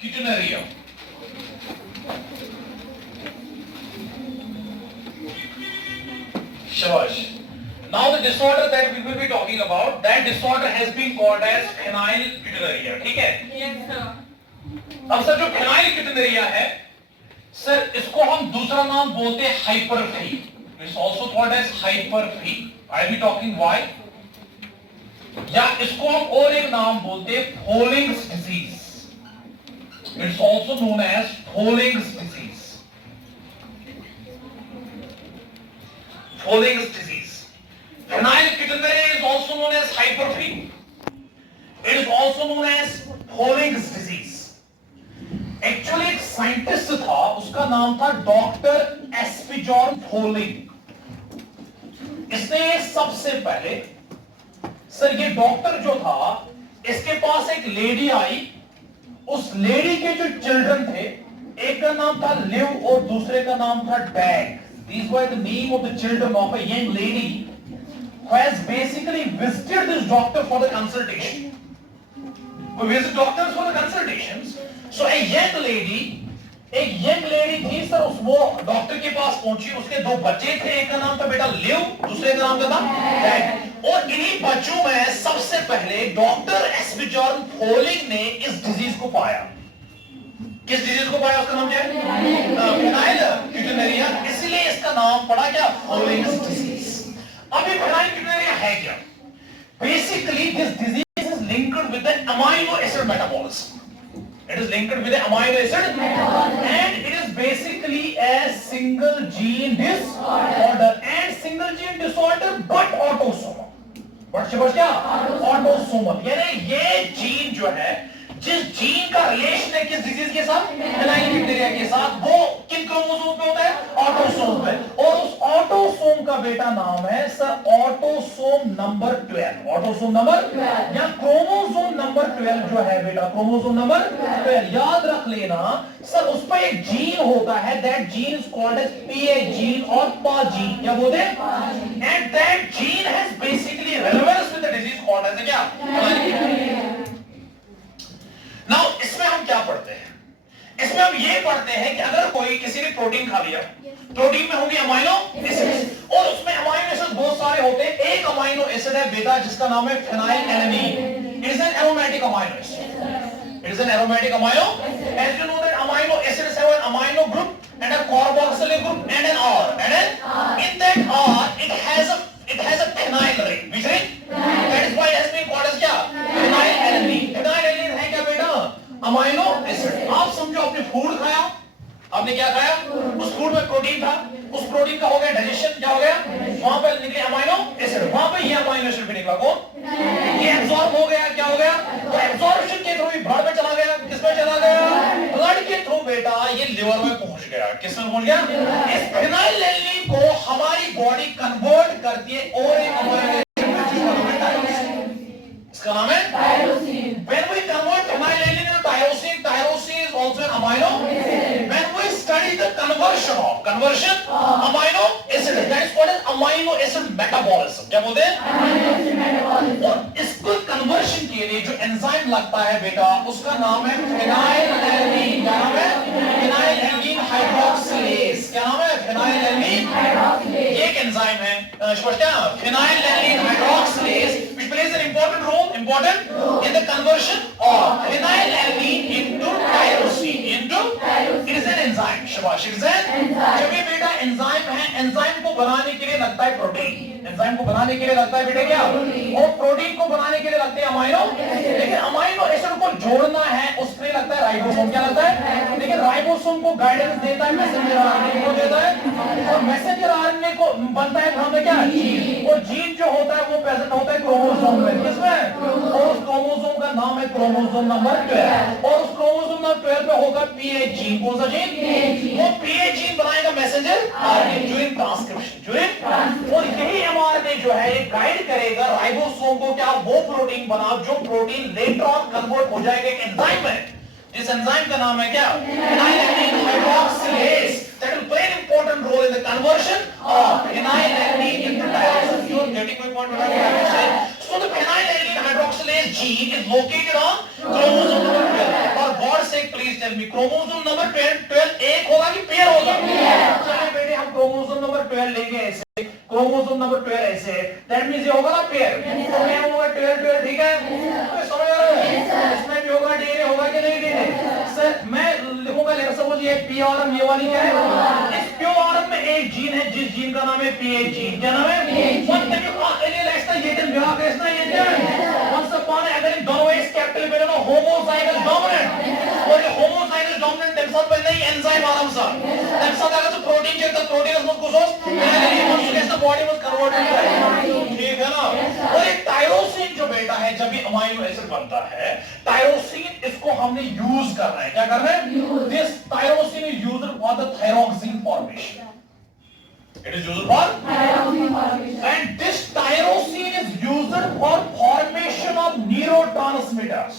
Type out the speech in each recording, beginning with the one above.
quaternary. Shabash. Now the disorder that we will be talking about, that disorder has been called as phenylketonuria. ठीक है? Yes sir. अब sir जो phenylketonuria है, sir इसको हम दूसरा नाम बोलते हैं hyperphagy. It's also called as hyperphagy. I'll be talking why. या इसको हम और एक नाम बोलते हैं Fowling's disease. It's also known as Fowling's disease. Fowling's disease. Phenylketonuria is also known as hyperphagy. It is also known as Fowling's disease. Actually एक scientist था, उसका नाम था डॉक्टर एस्पिजॉर्न फोलिंग. इसने सबसे पहले, सर ये डॉक्टर जो था, इसके पास एक लेडी आई. उस लेडी के जो चिल्ड्रन थे, एक का नाम था लिव और दूसरे का नाम था डैग. These were the name of the children of a young lady who has basically visited this doctor for the consultation. We visit doctors for the consultations. So a young lady, एक young lady थी sir, उस वो doctor के पास पहुंची. उसके दो बच्चे थे, एक का नाम था बेटा लिव, दूसरे का नाम था डैग. और इन्हीं बच्चों में सबसे पहले डॉक्टर एस्पिजॉर्न फोलिंग ने इस डिजीज को पाया. किस डिजीज को पाया? उसका नाम क्या है? phenylketonuria. इसलिए इसका नाम पड़ा क्या? Fowling's disease. अब ये phenylketonuria है क्या? Basically this disease is linked with the amino acid metabolism. It is linked with the amino acid metabolism, and it is basically a single gene disorder, and single gene disorder but autosomal. But क्या? Autosomal. यानी ये gene जो है, जिस gene का relation है किस disease के साथ? phenylketonuria के साथ, वो किन क्रोमोसोम पे होता है? ऑटोसोम पे. और उस ऑटोसोम का बेटा नाम है sir autosome number 12. Autosome number 12 या क्रोमोसोम नंबर 12 जो है बेटा, क्रोमोसोम नंबर 12 याद रख लेना सर. उस पर एक जीन होता है, that gene is called as PA gene और PA जीन. क्या बोलते हैं? And that gene has basically relevance with the disease called as क्या? नाउ इसमें हम क्या पढ़ते हैं? इसमें हम ये पढ़ते हैं कि अगर कोई किसी ने प्रोटीन खा लिया, प्रोटीन में होंगे अमाइनो एसिड्स, और उसमें अमाइनो एसिड बहुत सारे होते हैं. एक अमाइनो एसिड है बेटा जिसका नाम है phenylalanine. It is an aromatic amino acid. It is an aromatic amino. As you know that amino acids have an amino group and a carboxylic group and an R. And in that R, it has a phenyl ring. Which ring? That is why it has been called as क्या? Phenylalanine. Phenylalanine है क्या बेटा? Amino acid. आप समझो आपने food खाया, आपने क्या खाया? उस फूड में प्रोटीन था, उस प्रोटीन का हो गया डाइजेशन. क्या हो गया? वहां पर निकले अमाइनो एसिड, वहां पर ये अमाइनो एसिड भी निकला. कौन? ये एब्जॉर्ब हो गया. क्या हो गया? तो एब्जॉर्प्शन के थ्रू ब्लड में चला गया. किसमें चला गया? ब्लड के थ्रू बेटा ये लिवर में पहुंच गया. किसमें पहुंच गया? इस फेनाइलएलेनीन को हमारी बॉडी कन्वर्ट करती है और एक अमाइनो एसिड में जिसका नाम है टायरोसिन. इसका नाम है tyrosine. When we convert phenylalanine to tyrosine, tyrosine is also an amino acid. When we study the conversion amino acid, that is called as amino acid metabolism. क्या बोलते हैं? Amino acid metabolism. और इसको conversion के लिए जो enzyme लगता है बेटा, उसका नाम है फेनाइलएलेनीन. क्या नाम है? फेनाइलएलेनीन हाइड्रोक्सिलेज. क्या नाम है? फेनाइलएलेनीन हाइड्रोक्सिलेज. ये एक एंजाइम है. स्पष्ट है? फेनाइलएलेनीन hydroxylase which plays an important role in the conversion of phenylalanine into tyrosine. It is an enzyme. शाबाश. It is an enzyme. जब ये बेटा एंजाइम है, एंजाइम को बनाने के लिए लगता है प्रोटीन. एंजाइम को बनाने के लिए लगता है बेटा क्या? और प्रोटीन को बनाने के लिए लगते हैं अमाइनो. लेकिन अमाइनो एसिड को जोड़ना है, उसके लिए लगता है राइबोसोम. क्या लगता है? लेकिन राइबोसोम को गाइडेंस देता है मैसेंजर आरएनए को देता है, और मैसेंजर आरएनए को बनता है हम क्या? जीन. और जीन जो होता है वो प्रेजेंट होता है क्रोमोसोम में. किसमें? और उस क्रोमोसोम का नाम है क्रोमोसोम नंबर 12. और उस क्रोमोसोम नंबर 12 पे होगा PA जीन. कौन सा जीन? वो PA जीन बनाएगा मैसेंजर आरएनए ड्यूरिंग ट्रांसक्रिप्शन. और यही mRNA जो है ये गाइड करेगा राइबोसोम को क्या? वो प्रोटीन बनाओ जो प्रोटीन लेटर ऑन कन्वर्ट हो जाएगा एक एंजाइम में. इस एंजाइम का नाम है क्या? phenylalanine hydroxylase. That will play an important role in the conversion of phenylalanine into tyrosine. You are getting my point? What I'm trying to say. So the phenylalanine hydroxylase gene is located on chromosome number 12. For God's sake, please tell me chromosome number 12 एक होगा कि pair होगा? चलिए बेटे हम chromosome number 12 लेंगे ऐसे, chromosome number 12 ऐसे, दैट मींस ये होगा ना पेयर, तो ये होगा 12 ठीक है? तो समझ आ रहा है? इसमें भी होगा डीएनए होगा कि नहीं डीएनए? सर मैं लिखूंगा, लेकर सपोज ये पी आरएम, ये वाली क्या है? इस पी आरएम में एक जीन है जिस जीन का नाम है पीएच जीन। क्या नाम है? वन तक ये दिन विवाह कृष्णा ये क्या once upon a अगर इन दोनों इस कैपिटल में ना होमोजाइगस डोमिनेंट और ये होमोजाइगस डोमिनेंट themselves में नहीं एंजाइम आराम सा themselves अगर तो प्रोटीन चेक तो प्रोटीन उसमें कुछ once the body was converted, ठीक है ना? और ये टायरोसिन जो बेटा है जब भी अमाइनो एसिड बनता है, टायरोसिन इसको हमने यूज कर रहे हैं, क्या कर रहे हैं? This tyrosine is used for the thyroxine formation. It is used for tyrosine formation. And this tyrosine is used for formation of neurotransmitters.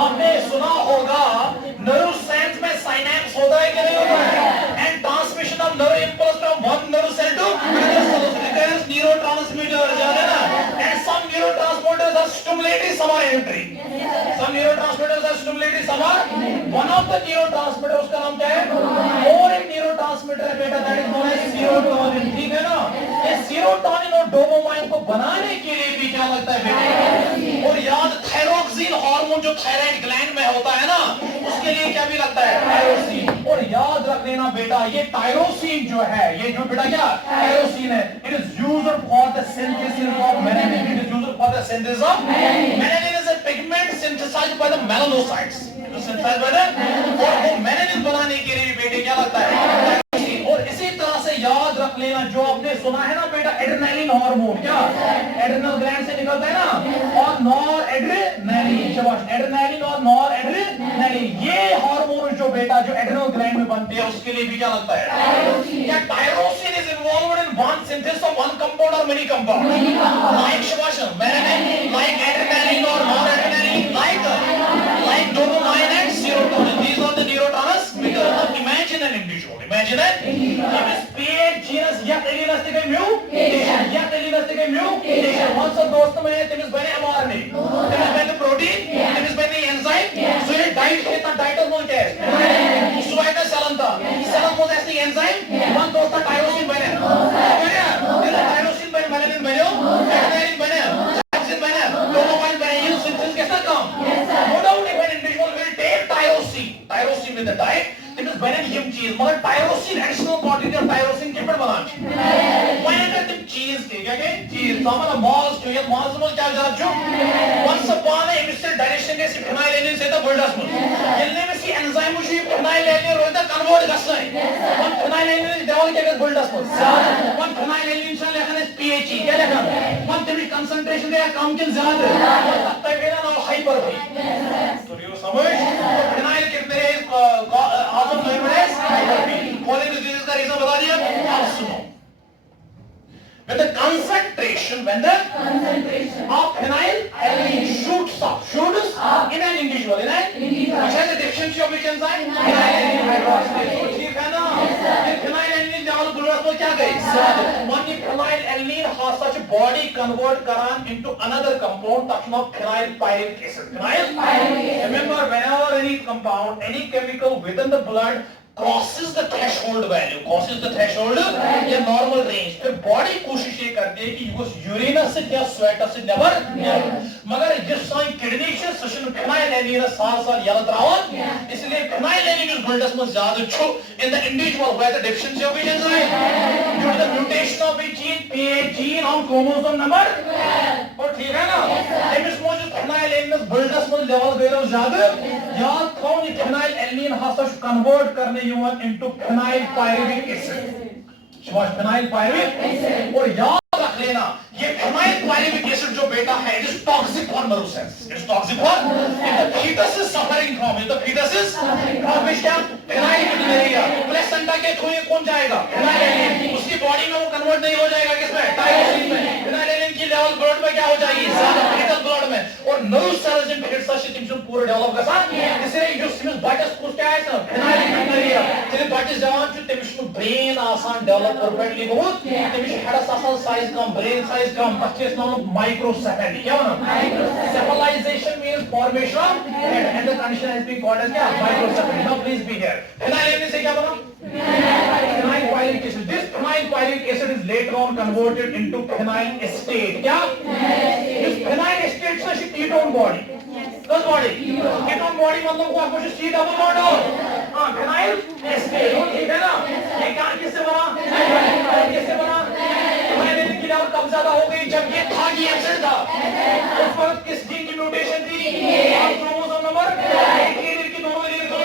आपने सुना होगा nerve cells में synapse होता है कि नहीं होता है? And transmission of nerve impulse from one nerve cell to another cell. There is neurotransmitters, जाने ना? And some neurotransmitters are stimulated, some are inhibitory. Some neurotransmitters are stimulated, some are. One of the neurotransmitters उसका नाम क्या है? और एक neurotransmitter है बेटा, that is known as serotonin, ठीक है ना? ये सेरोटोनिन और डोपामाइन को बनाने के लिए भी क्या लगता है बेटा? और याद थायरोक्सिन हार्मोन जो थायराइड ग्लैंड में होता है ना, उसके लिए क्या भी लगता है? टायरोसिन. और याद रख लेना बेटा, ये टायरोसिन जो है, ये जो बेटा क्या टायरोसिन है, it is used for the synthesis of melanin. It is used for the synthesis of melanin is a pigment synthesised by the melanocytes. Synthesised by the, और वो मेलानिन बनाने के लिए बेटे क्या लगता है? और इसी तरह से याद रख लेना जो आपने सुना है ना बेटा, एड्रेनालिन हार्मोन, क्या एड्रेनल ग्लैंड से निकलता है ना, और नॉर एड्रेनालिन, शाबाश, एड्रेनालिन और नॉर एड्रेनालिन, ये हार्मोन जो बेटा जो एड्रेनल ग्लैंड में बनते हैं उसके लिए भी क्या लगता है? क्या tyrosine is involved in one synthesis of one compound और मेनी कंपाउंड? लाइक शाबाश मेलानिन, लाइक एड्रेनालिन और nor adrenaline, like dopamine and serotonin. These are the neurotransmitters. Now imagine an individual. Imagine it. This PH genus yet alienus के mutation. Yet alienus के mutation. Once a दोस्त में तेमिस बने mRNA. तेमिस बने protein. तेमिस बने enzyme. So ये diet कितना diet मोल क्या है? सुवाइटा सलंता. सलन मोल ऐसी enzyme. One दोस्त टायरोसिन बने. क्या? ये टायरोसिन बने, मेलानिन बने, एड्रेनालिन बने, टायरोसिन बने, डोपामाइन बने. ये सिंथेसिस कैसा काम? No doubt if an individual will take tyrosine with the diet, it is better than cheese. मगर tyrosine additional quantity of tyrosine कितना बनाना? Why not तुम cheese के क्या क्या cheese? तो हमारा malls जो ये malls में क्या जाता जो? Once upon a industrial digestion के सिर्फ phenylalanine से तो bulldust में. जिनने में सी enzyme मुझे phenylalanine रोज़ तक convert करता है. One phenylalanine दवा क्या कर bulldust में? One phenylalanine से लेकर इस pH क्या लेकर? One तेरी concentration का कम किन ज़्यादा? तब तक मेरा नाम hyper भाई. तो ये समझ? phenyl कितने आजम नोइमेस कॉलिंग डिजीज का रीजन बता दिया. अब सुनो, when the concentration of phenylalanine shoots up in an individual, which has a deficiency of which enzyme? Phenylalanine hydroxylase. तो ठीक है ना? ये phenylalanine लेवल ग्लूकोज में क्या गई? When the phenylalanine has such a body convert karan into another compound, that's not phenylpyruvic acid. Remember, whenever any compound, any chemical within the blood crosses the threshold value, ये normal range, फिर body कोशिश ये करती है कि urine acid या sweat acid never, मगर जिस समय किडनी से सेशन phenylalanine साल याद रहा, इसलिए phenylalanine इस bulldust में ज़्यादा छो in the individual where the deficiency of which enzyme, due to the mutation of which gene, PH gene on chromosome number, और ठीक है ना? इस मौजूद phenylalanine bulldust में level गए हो ज़्यादा, याद कौन ये phenylalanine हासिल convert करने युवन into phenylpyruvic acid. phenylpyruvic acid. और याद रख लेना ये phenylpyruvic acid जो बेटा है, it is toxic for nerve cells. It is toxic for if the fetus is suffering from which क्या phenylalanine placenta के थ्रू ये कौन जाएगा? phenylalanine. उसकी बॉडी में वो कन्वर्ट नहीं हो जाएगा किसमें? टायरोसिन में. phenylalanine की लेवल ब्लड में क्या हो जाएगी? ज़्यादा fetal blood में. और nerve cells in fetus system पूरे डेवलप कर सकते हैं. इसलिए जो सिमिस बच्चे कुछ क्या है सर? phenylalanine तेरे बच्चे जवान जो तेरे ब्रेन आसान डेवलप परफेक्टली बहुत तमिश हेडस आसान साइज कम ब्रेन साइज कम तचेस नाम माइक्रोसेफेली क्या बना cephalization means formation of head and the condition has been called as क्या microcephaly now please be here phenyl लेने से क्या बना phenyl pyruvic acid this phenyl pyruvic acid is later on converted into phenyl acetate क्या this phenyl acetate से ketone body कौन body ketone body मतलब हुआ कुछ C डबल बॉन्ड हां phenyl acetate ठीक है ना ये क्या किससे बना किससे बना मैंने की लेवल कम ज्यादा हो गई जब ये था कि एसिड था उस वक्त किस जीन की म्यूटेशन थी क्रोमोसोम नंबर 18 की दोनों लिखो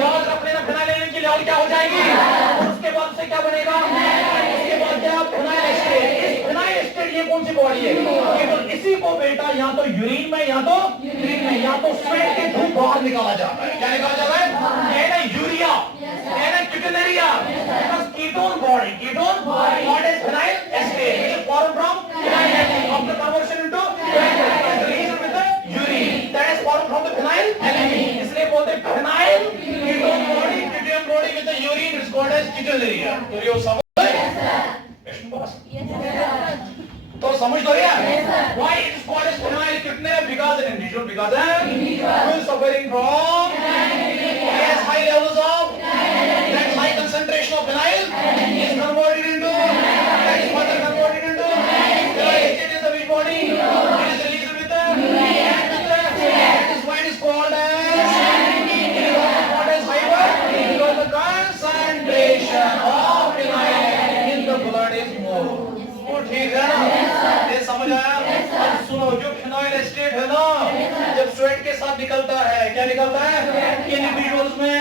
याद रख लेना phenyl की लेवल क्या हो जाएगी और उसके बाद से क्या बनेगा उसके बाद क्या phenyl acetate इस phenyl acetate ये कौन सी बॉडी है केवल इसी को बेटा या तो यूरिन में या तो स्वेट के थ्रू बाहर निकाला जाता है क्या निकाला जाता है ये ना यूरिया ये ना क्यूटेनेरिया because ketone body what is phenyl acetate which is formed from phenyl after conversion into reaction with the urine that is formed from the phenyl इसलिए बोलते हैं phenyl ketone body with the urine is called as quaternary तो ये समझ तो समझ लो यार why it is called as phenyl quaternary because an individual who is suffering from has high levels of that high concentration of phenyl is converted into that is further converted into it is the which body it is released with the that is why it is called as what is hyper because the concentration of phenyl in the blood is more ठीक है ना ये समझ आया अब सुनो जो phenyl acetate है ना जब स्वेट के साथ निकलता है क्या निकलता है इंडिविजुअल्स में